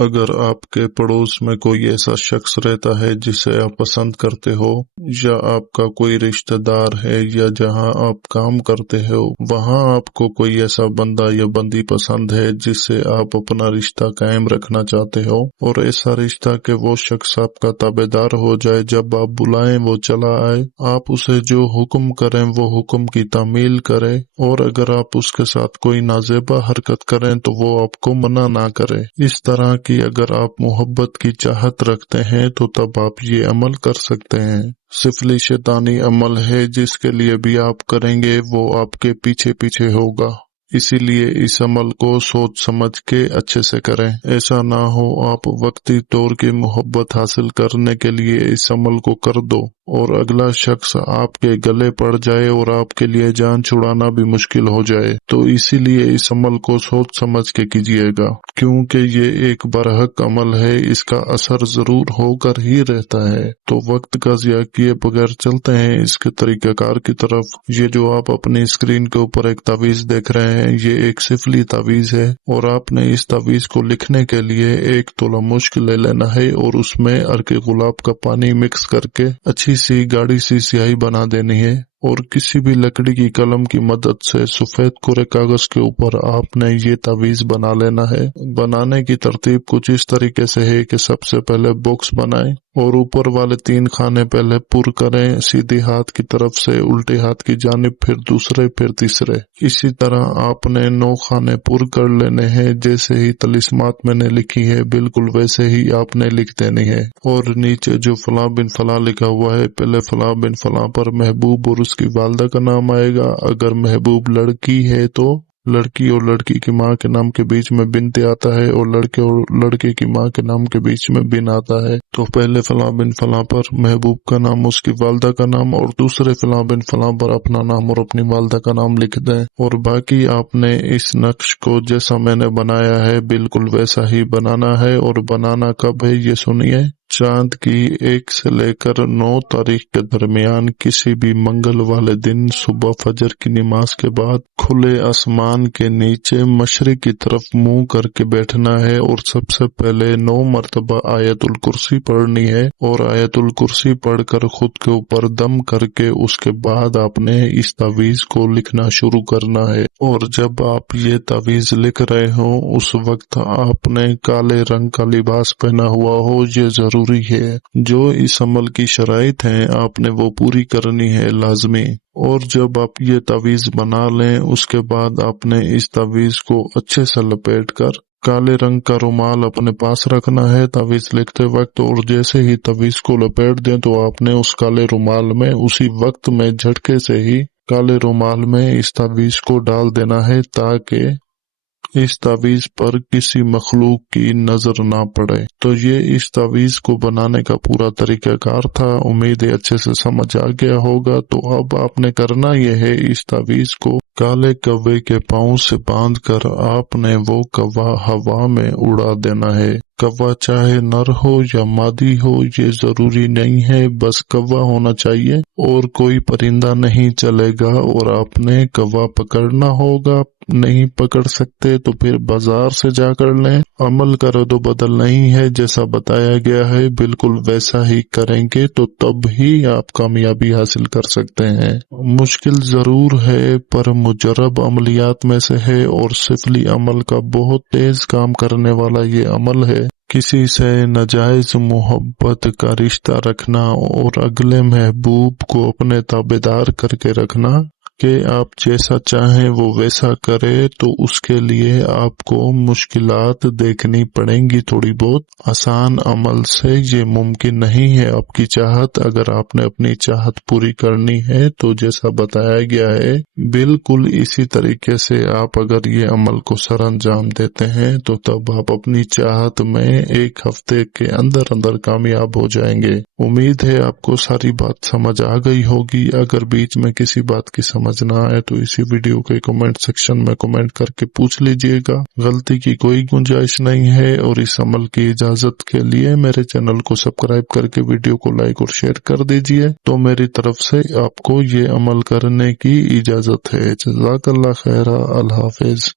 اگر آپ کے پڑوس میں کوئی ایسا شخص رہتا ہے جسے آپ پسند کرتے ہو، یا آپ کا کوئی رشتہ دار ہے، یا جہاں آپ کام کرتے ہو وہاں آپ کو کوئی ایسا بندہ یا بندی پسند ہے جس سے آپ اپنا رشتہ قائم رکھنا چاہتے ہو، اور ایسا رشتہ کہ وہ شخص آپ کا تابع دار ہو جائے، جب آپ بلائیں وہ چلا آئے، آپ اسے جو حکم کریں وہ حکم کی تعمیل کرے، اور اگر آپ اس کے ساتھ کوئی نازیبا حرکت کریں تو وہ آپ کو منع نہ کرے۔ اس طرح کی اگر آپ محبت کی چاہت رکھتے ہیں تو تب آپ یہ عمل کر سکتے ہیں۔ سفلی شیطانی عمل ہے جس کے لیے بھی آپ کریں گے وہ آپ کے پیچھے پیچھے ہوگا، اسی لیے اس عمل کو سوچ سمجھ کے اچھے سے کریں۔ ایسا نہ ہو آپ وقتی طور کی محبت حاصل کرنے کے لیے اس عمل کو کر دو اور اگلا شخص آپ کے گلے پڑ جائے اور آپ کے لیے جان چھڑانا بھی مشکل ہو جائے، تو اسی لیے اس عمل کو سوچ سمجھ کے کیجیے گا، کیونکہ یہ ایک برحق عمل ہے، اس کا اثر ضرور ہو کر ہی رہتا ہے۔ تو وقت کا ضیاع کیے بغیر چلتے ہیں اس کے طریقہ کار کی طرف۔ یہ جو آپ اپنی اسکرین کے اوپر ایک تعویذ دیکھ رہے ہیں، یہ ایک سفلی تعویذ ہے، اور آپ نے اس تعویذ کو لکھنے کے لیے 1 تولہ مشک لے لینا ہے اور اس میں عرق گلاب کا پانی مکس کر کے اچھی سی گاڑی سی سیاہی بنا دینی ہے، اور کسی بھی لکڑی کی قلم کی مدد سے سفید کورے کاغذ کے اوپر آپ نے یہ تعویذ بنا لینا ہے۔ بنانے کی ترتیب کچھ اس طریقے سے ہے کہ سب سے پہلے باکس بنائیں اور اوپر والے 3 خانے پہلے پر کریں، سیدھی ہاتھ کی طرف سے الٹے ہاتھ کی جانب، پھر دوسرے، پھر تیسرے۔ اسی طرح آپ نے 9 خانے پر کر لینے ہیں، جیسے ہی طلسمات میں نے لکھی ہے بالکل ویسے ہی آپ نے لکھ دینی ہے، اور نیچے جو فلاں بن فلاں لکھا ہوا ہے پہلے فلاں بن فلاں پر محبوب اور اس کی والدہ کا نام آئے گا۔ اگر محبوب لڑکی ہے تو لڑکی اور لڑکی کی ماں کے نام کے بیچ میں بنت آتا ہے، اور لڑکے اور لڑکے کی ماں کے نام کے بیچ میں بن آتا ہے۔ تو پہلے فلاں بن فلاں پر محبوب کا نام، اس کی والدہ کا نام، اور دوسرے فلاں بن فلاں پر اپنا نام اور اپنی والدہ کا نام لکھ دیں، اور باقی آپ نے اس نقش کو جیسا میں نے بنایا ہے بالکل ویسا ہی بنانا ہے۔ اور بنانا کب ہے یہ سنیے، چاند کی 1 سے لے کر 9 تاریخ کے درمیان کسی بھی منگل والے دن صبح فجر کی نماز کے بعد کھلے آسمان کے نیچے مشرق کی طرف منہ کر کے بیٹھنا ہے، اور سب سے پہلے 9 مرتبہ آیت الکرسی پڑھنی ہے، اور آیت الکرسی پڑھ کر خود کے اوپر دم کر کے اس کے بعد آپ نے اس تعویذ کو لکھنا شروع کرنا ہے۔ اور جب آپ یہ تعویذ لکھ رہے ہوں اس وقت آپ نے کالے رنگ کا لباس پہنا ہوا ہو، یہ ضروری ہے۔ جو اس عمل کی شرائط ہیں آپ نے وہ پوری کرنی ہے لازمی۔ اور جب آپ یہ تعویذ بنا لیں اس کے بعد آپ نے اس تعویذ کو اچھے سے لپیٹ کر کالے رنگ کا رومال اپنے پاس رکھنا ہے تعویذ لکھتے وقت، اور جیسے ہی تعویذ کو لپیٹ دیں تو آپ نے اس کالے رومال میں اسی وقت میں جھٹکے سے ہی کالے رومال میں اس تعویذ کو ڈال دینا ہے، تاکہ اس تعویذ پر کسی مخلوق کی نظر نہ پڑے۔ تو یہ اس تعویذ کو بنانے کا پورا طریقہ کار تھا، امید ہے اچھے سے سمجھ آ گیا ہوگا۔ تو اب آپ نے کرنا یہ ہے، اس تعویذ کو کالے کوے کے پاؤں سے باندھ کر آپ نے وہ کوا ہوا میں اڑا دینا ہے۔ کوا چاہے نر ہو یا مادی ہو یہ ضروری نہیں ہے، بس کوا ہونا چاہیے، اور کوئی پرندہ نہیں چلے گا، اور آپ نے کوا پکڑنا ہوگا۔ نہیں پکڑ سکتے تو پھر بازار سے جا کر لیں۔ عمل کا رد و بدل نہیں ہے، جیسا بتایا گیا ہے بالکل ویسا ہی کریں گے تو تب ہی آپ کامیابی حاصل کر سکتے ہیں۔ مشکل ضرور ہے پر مجرب عملیات میں سے ہے، اور سفلی عمل کا بہت تیز کام کرنے والا یہ عمل ہے۔ کسی سے ناجائز محبت کا رشتہ رکھنا اور اگلے محبوب کو اپنے تابع دار کر کے رکھنا کہ آپ جیسا چاہیں وہ ویسا کرے، تو اس کے لیے آپ کو مشکلات دیکھنی پڑیں گی تھوڑی بہت۔ آسان عمل سے یہ ممکن نہیں ہے۔ آپ کی چاہت، اگر آپ نے اپنی چاہت پوری کرنی ہے تو جیسا بتایا گیا ہے بالکل اسی طریقے سے آپ اگر یہ عمل کو سر انجام دیتے ہیں تو تب آپ اپنی چاہت میں 1 ہفتے کے اندر اندر کامیاب ہو جائیں گے۔ امید ہے آپ کو ساری بات سمجھ آ گئی ہوگی۔ اگر بیچ میں کسی بات کی سمجھ نہ آئے تو اسی ویڈیو کے کمنٹ سیکشن میں کمنٹ کر کے پوچھ لیجئے گا، غلطی کی کوئی گنجائش نہیں ہے۔ اور اس عمل کی اجازت کے لیے میرے چینل کو سبسکرائب کر کے ویڈیو کو لائک اور شیئر کر دیجئے، تو میری طرف سے آپ کو یہ عمل کرنے کی اجازت ہے۔ جزاک اللہ خیر، اللہ حافظ۔